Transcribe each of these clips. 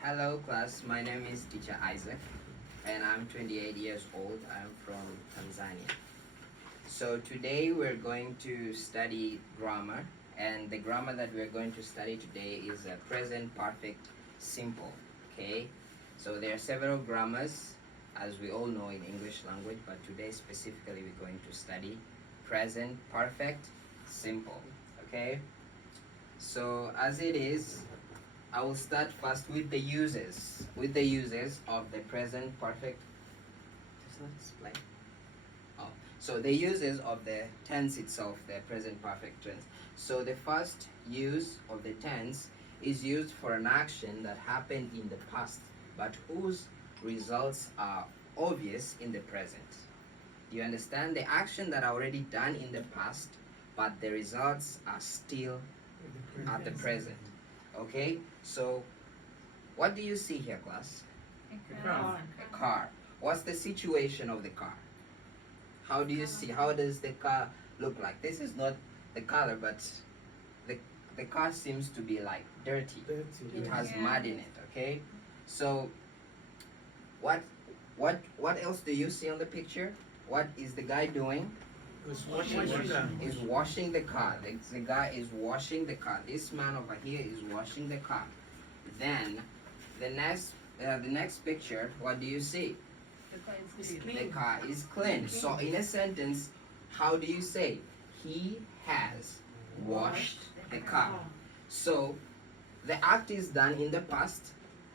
Hello class, my name is teacher Isaac and I'm 28 years old. I'm from Tanzania. So today we're going to study grammar, and the grammar that we're going to study today is present perfect simple. Okay, so there are several grammars as we all know in English language, but today specifically we're going to study present perfect simple. Okay, so as it is, I will start first with the uses. With the uses of the present perfect. Does not display. Oh, so the uses of the tense itself, the present perfect tense. So the first use of the tense is used for an action that happened in the past, but whose results are obvious in the present. Do you understand? The action that are already done in the past, but the results are still at the present. Okay, so what do you see here, class? A car. A car. What's the situation of the car? How do you see? How does the car look like? This is not the color, but the, the car seems to be like dirty. It has mud in it, okay? So what else do you see on the picture? What is the guy doing? He's washing. Is washing the car. The guy is washing the car. This man over here is washing the car. Then the next picture, what do you see? The car is clean. So in a sentence, how do you say? He has washed the car. So the act is done in the past,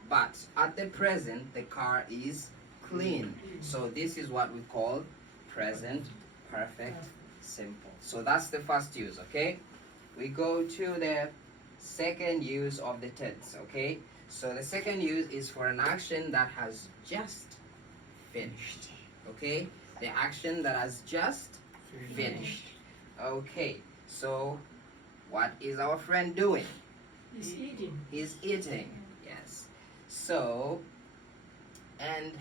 but at the present the car is clean. So this is what we call present perfect simple. So that's the first use, okay? We go to the second use of the tense, okay? So the second use is for an action that has just finished, okay? The action that has just finished. Okay, so what is our friend doing? He's eating. He's eating, yes. So, and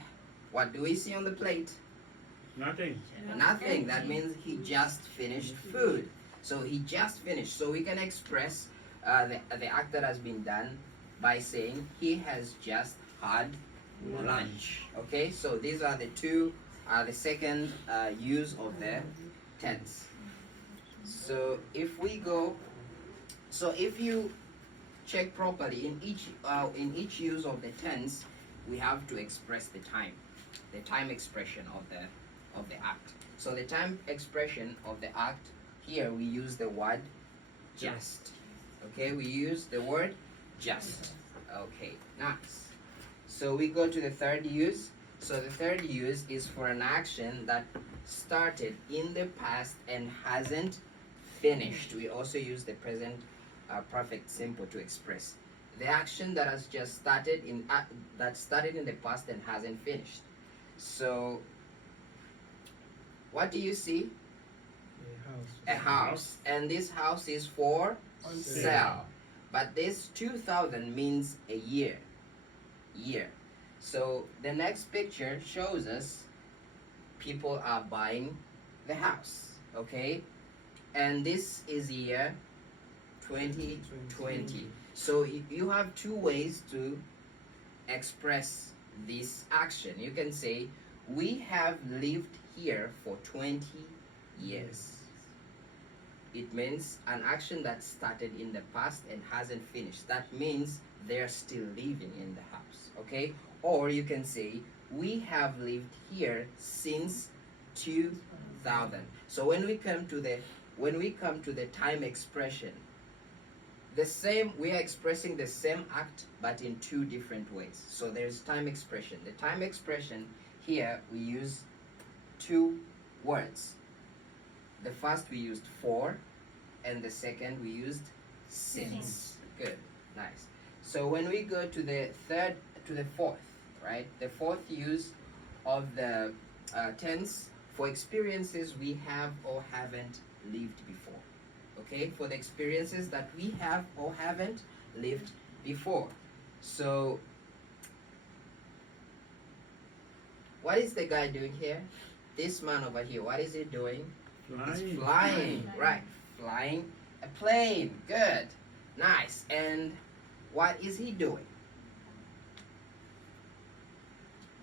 what do we see on the plate? Nothing. Nothing. That means he just finished food. So he just finished. So we can express the act that has been done by saying he has just had lunch. Okay, so these are the two, the second use of the tense. So if we go, so if you check properly in each use of the tense, we have to express the time expression of the act. So the time expression of the act, here we use the word just. Okay, we use the word just. Okay, nice. So we go to the third use. So the third use is for an action that started in the past and hasn't finished. We also use the present perfect simple to express the action that has just started in the past and hasn't finished. So what do you see? A house. And this house is for sale. But this 2000 means a year. So the next picture shows us people are buying the house. Okay? And this is year 2020. So you have two ways to express this action. You can say, we have lived here for 20 years. It means an action that started in the past and hasn't finished. That means they're still living in the house, okay? Or you can say, we have lived here since 2000. So when we come to the time expression, we are expressing the same act but in two different ways. So there's time expression. The time expression here we use two words. The first we used for, and the second we used since. Good, nice. So when we go to the fourth, right? The fourth use of the tense for experiences we have or haven't lived before. Okay, for the experiences that we have or haven't lived before. So what is the guy doing here? This man over here, what is he doing? He's flying, right? Flying a plane. Good, nice. And what is he doing?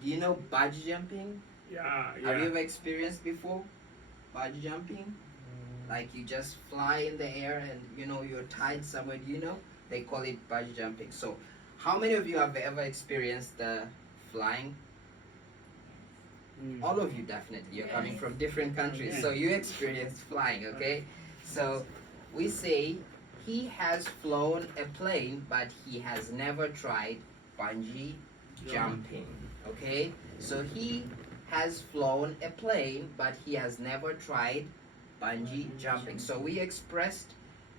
Do you know bungee jumping? Yeah, Have you yeah. ever experienced before bungee jumping? Like you just fly in the air and you know you're tied somewhere. Do you know? They call it bungee jumping. So, how many of you have ever experienced the flying? All of you definitely. You're coming from different countries, so you experienced flying, okay? So, we say he has flown a plane, but he has never tried bungee jumping, okay? So, he has flown a plane, but he has never tried bungee jumping. So, we expressed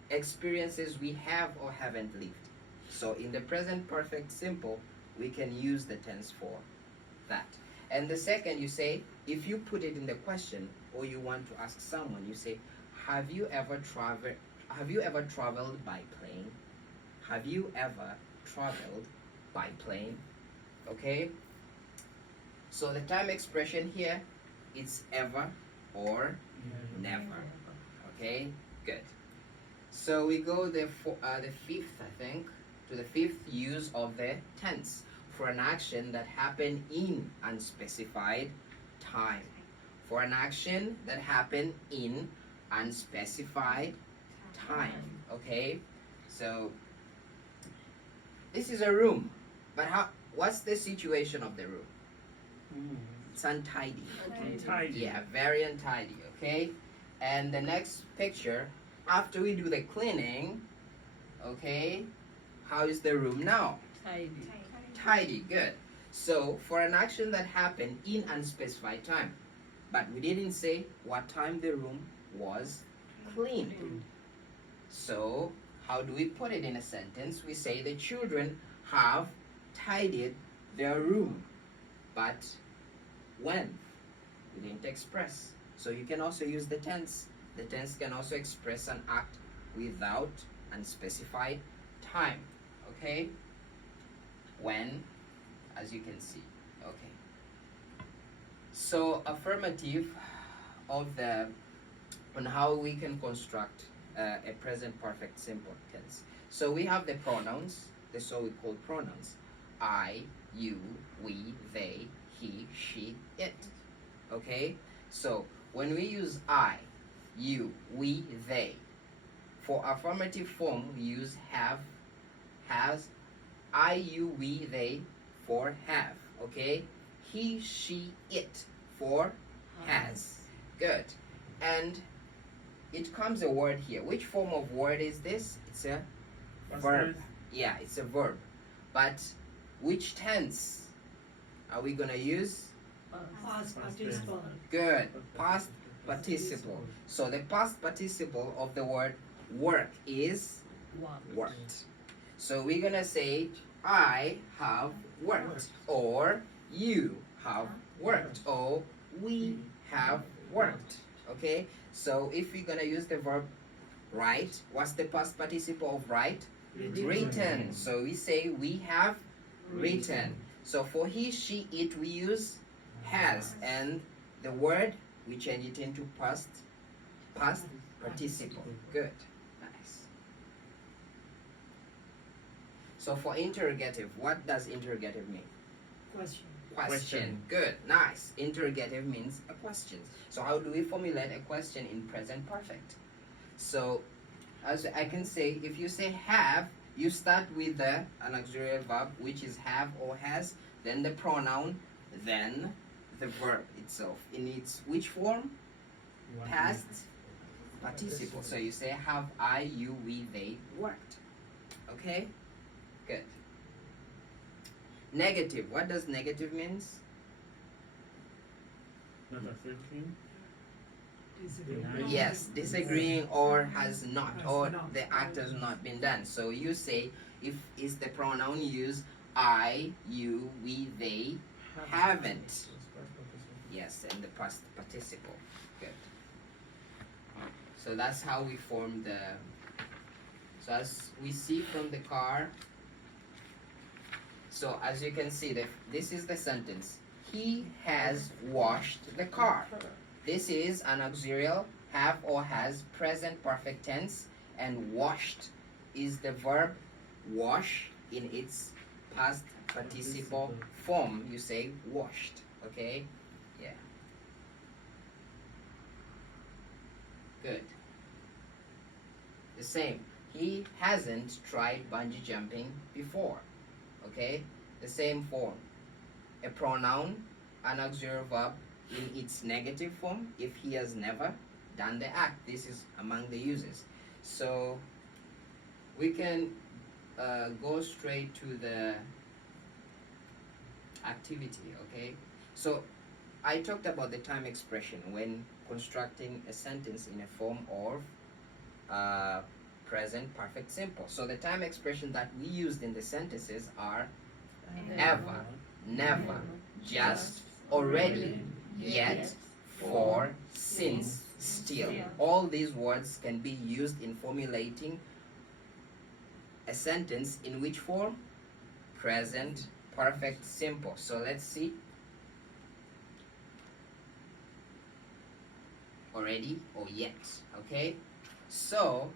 experiences we have or haven't lived. So, in the present perfect simple, we can use the tense for that. And the second, you say, if you put it in the question or you want to ask someone, you say, have you ever traveled? Have you ever traveled by plane? Have you ever traveled by plane? Okay. So the time expression here, it's ever or never. Okay. Good. So we go the fifth, I think, to the fifth use of the tense for an action that happened in unspecified time. For an action that happened in unspecified time. Okay? So this is a room. But what's the situation of the room? It's untidy. Untidy. Yeah, very untidy, okay? And the next picture, after we do the cleaning, okay, how is the room now? Tidy, good. So, for an action that happened in unspecified time, but we didn't say what time the room was cleaned. So, how do we put it in a sentence? We say the children have tidied their room. But when? We didn't express. So, you can also use the tense. The tense can also express an act without unspecified time. Okay? When, as you can see. Okay. So affirmative on how we can construct a present perfect simple tense. So we have the pronouns. That's what we call pronouns. I, you, we, they, he, she, it. Okay. So when we use I, you, we, they. For affirmative form, we use have, has, I, you, we, they for have. Okay? He, she, it for has. Good. And it comes a word here. Which form of word is this? It's a verb. Yeah, it's a verb. But which tense are we going to use? Past participle. Good. Past participle. So the past participle of the word work is worked. So we're gonna say I have worked, or you have worked, or we have worked. Okay? So if we're gonna use the verb write, what's the past participle of write? Written. So we say we have written. So for he, she, it, we use has, and the word we change it into past participle. Good. Nice. So for interrogative, what does interrogative mean? Question. Good. Nice. Interrogative means a question. So how do we formulate a question in present perfect? So as I can say, if you say have, you start with an auxiliary verb, which is have or has, then the pronoun, then the verb itself. In its which form? Past participle. So you say have I, you, we, they worked. Okay? Good. Negative. What does negative means? Not accepting. Yes, disagreeing or has not, or the act has not been done. So you say, if is the pronoun used I, you, we, they haven't. Yes, and the past participle. Good. So that's how we form the. So as we see from the car. So as you can see, this is the sentence. He has washed the car. This is an auxiliary have or has present perfect tense, and washed is the verb wash in its past participle form, you say washed. Okay? Yeah. Good. The same. He hasn't tried bungee jumping before. Okay? The same form. A pronoun, an auxiliary verb in its negative form if he has never done the act. This is among the uses. So we can go straight to the activity. Okay? So I talked about the time expression when constructing a sentence in a form of present perfect simple. So the time expression that we used in the sentences are ever, never, just, already, yet, for, since, still. All these words can be used in formulating a sentence in which form? Present perfect simple. So let's see. Already or yet. Okay? So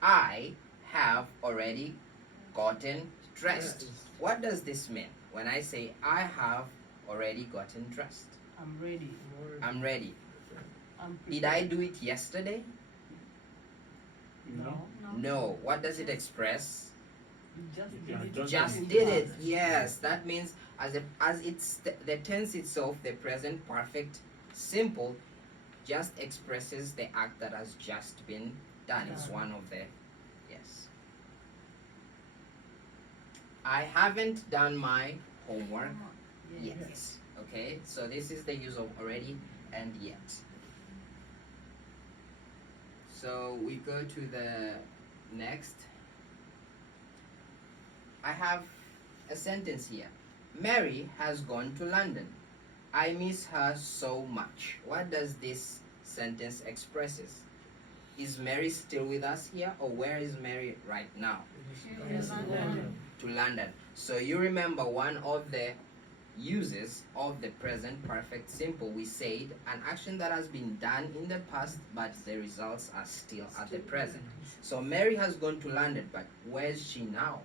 I have already gotten dressed. What does this mean? When I say I have already gotten dressed, I'm ready. I'm ready. I'm Did I do it yesterday? No. No. What does it express? Just Yeah, did it. Just did it. Yes, that means as it's the tense itself, the present perfect simple just expresses the act that has just been done. It's one of the yes. I haven't done my homework yet. Okay, so this is the use of already and yet. So we go to the next. I have a sentence here. Mary has gone to London. I miss her so much. What does this sentence expresses? Is Mary still with us here, or where is Mary right now? Yes, London. To London. So you remember one of the uses of the present perfect simple, we said an action that has been done in the past but the results are still at the present. So Mary has gone to London, but where is she now?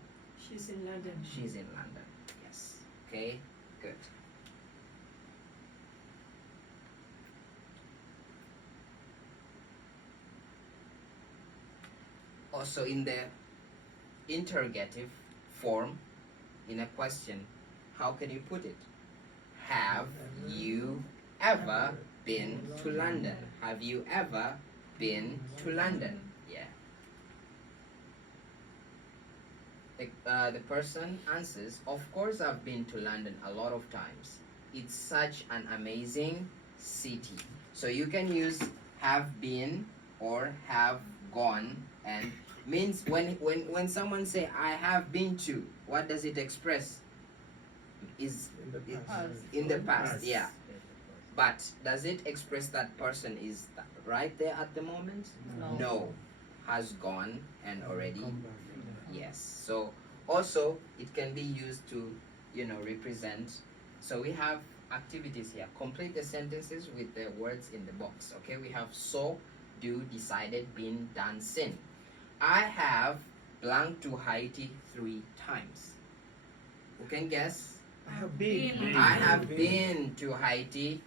She's in London. She's in London. Yes. Okay, good. Also in the interrogative form, in a question, how can you put it? Have you ever been to London? Have you ever been to London? Yeah. The person answers, of course I've been to London a lot of times. It's such an amazing city. So you can use have been or have gone, and means when someone say I have been to, what does it express? Is in the past, yeah. But does it express that person is right there at the moment? No. Has gone and already. Yes. So also it can be used to, represent. So we have activities here. Complete the sentences with the words in the box. Okay, we have saw, do, decided, been, done, seen. I have blank to Haiti 3 times. Who can guess? I have been. I have been to Haiti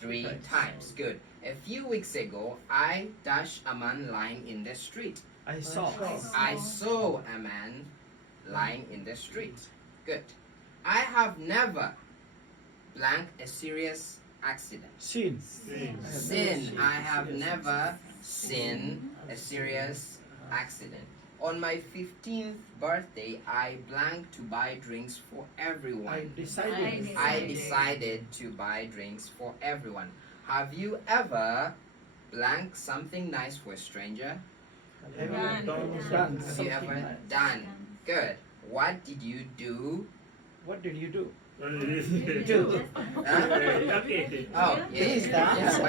3 times. Good. A few weeks ago, I dashed a man lying in the street. I saw. I saw a man lying in the street. Good. I have never blank a serious accident. Seen. Sin. I have never seen a serious accident. On my 15th birthday, I blanked to buy drinks for everyone. I decided to buy drinks for everyone. Have you ever blanked something nice for a stranger? Have Done. done Have you ever something? done? Good. What did you do? What did you do? Do. Huh? Okay. Oh, yeah. This is the answer.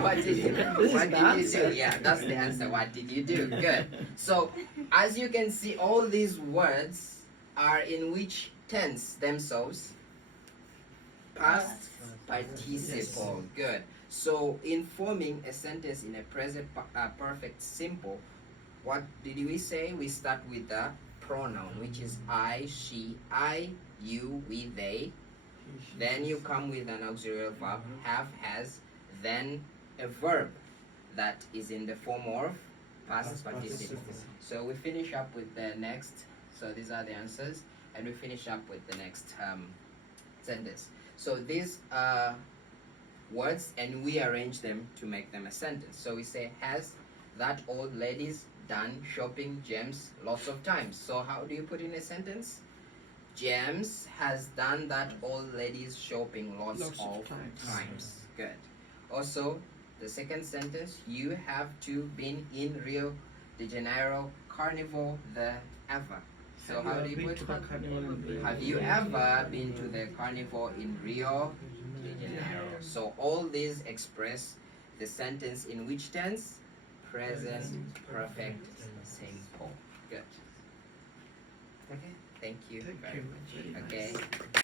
What did you This is what the did you answer. do? Yeah, that's the answer. What did you do? Good. So, as you can see, all these words are in which tense themselves? Past participle. Good. So, in forming a sentence in a present perfect simple, what did we say? We start with the pronoun, which is I, she, I, you, we, they. Then you come with an auxiliary verb, have, has, then a verb that is in the form of past participle. So we finish up with the next. So these are the answers, and we finish up with the next sentence. So these are words, and we arrange them to make them a sentence. So we say, has that old lady's done shopping James lots of times. So how do you put in a sentence? James has done that old lady's shopping lots of times. Good. Also, the second sentence, you have to been in Rio de Janeiro Carnival the ever. So how do you put? Have you ever been to the carnival in Rio de Janeiro? So all these express the sentence in which tense? Present perfect simple. Good. Okay. Thank you Thank very you. much. Very Okay.